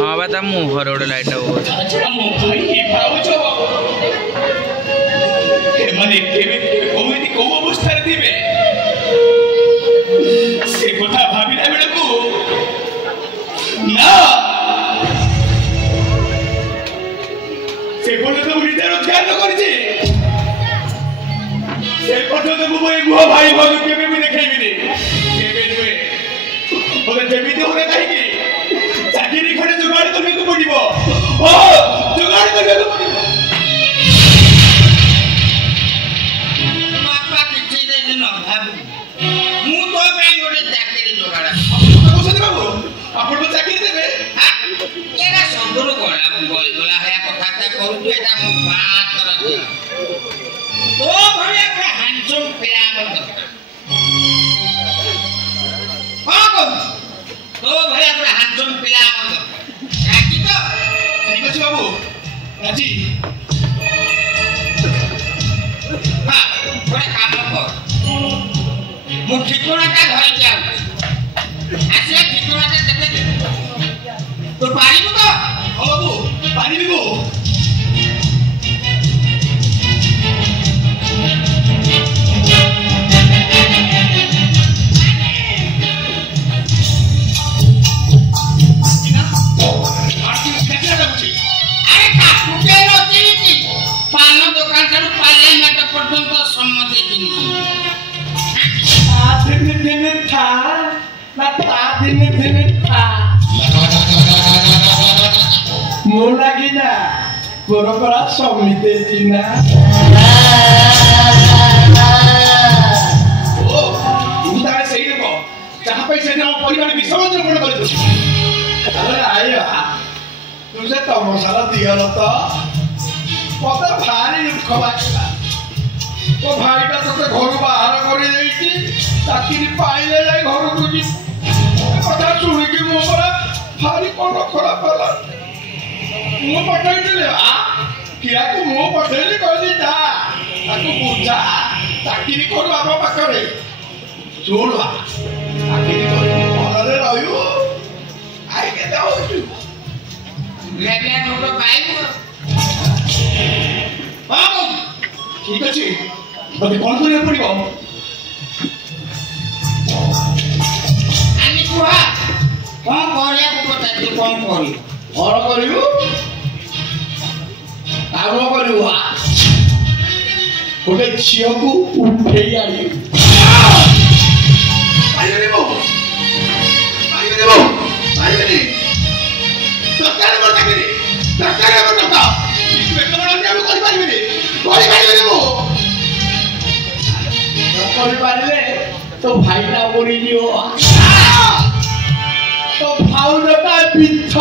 हाँ बता मुहर गोटे लाइट अवस्था थे से कथा भाविला बेलू ना से तो हृदय ध्यान कर मुह भाई भाग के देखी जमी होने कहीं चाकरी खड़े जुगाड़ करने को पड़ो जुगाड़ करने को बाबू राजी हाँ थोड़ा काम कर मु ठिकानाटा धरि जाऊ आसे ठिकानाटा देते तो पारिबो तो ओ बाबू पारिबो Mulagina, pura-pura somite Cina. Oh, ini tak ada sahih kok. Sampai saya nak परिवार bisa macam mana kalau itu? Alah, ayo. तुझे तो मसाला दिया लो तो, पता भारी खवाएगा. तो भाई का तो घर बाहर करे जाइए, ताकि पाइले जाए घर को भी. पता सुनी कि मोबरा भारी कौन खराब वाला. मुँह पटेल ले आ किया तू मुँह पटेल कर दी जा ताकू पूछा ताकि नहीं करो आप पकड़े जोड़ ला ताकि नहीं करो बोलने रहियो आई के तो हो चु ले नोट पाई बाबू ठीक अछि बट कौन करे पड़िबो आनी कुहा कौन करिया को पता कौन करी और करियो काम करियो गोटे झील को उठे आनी तो भाई ना बोली तो भाव पिछ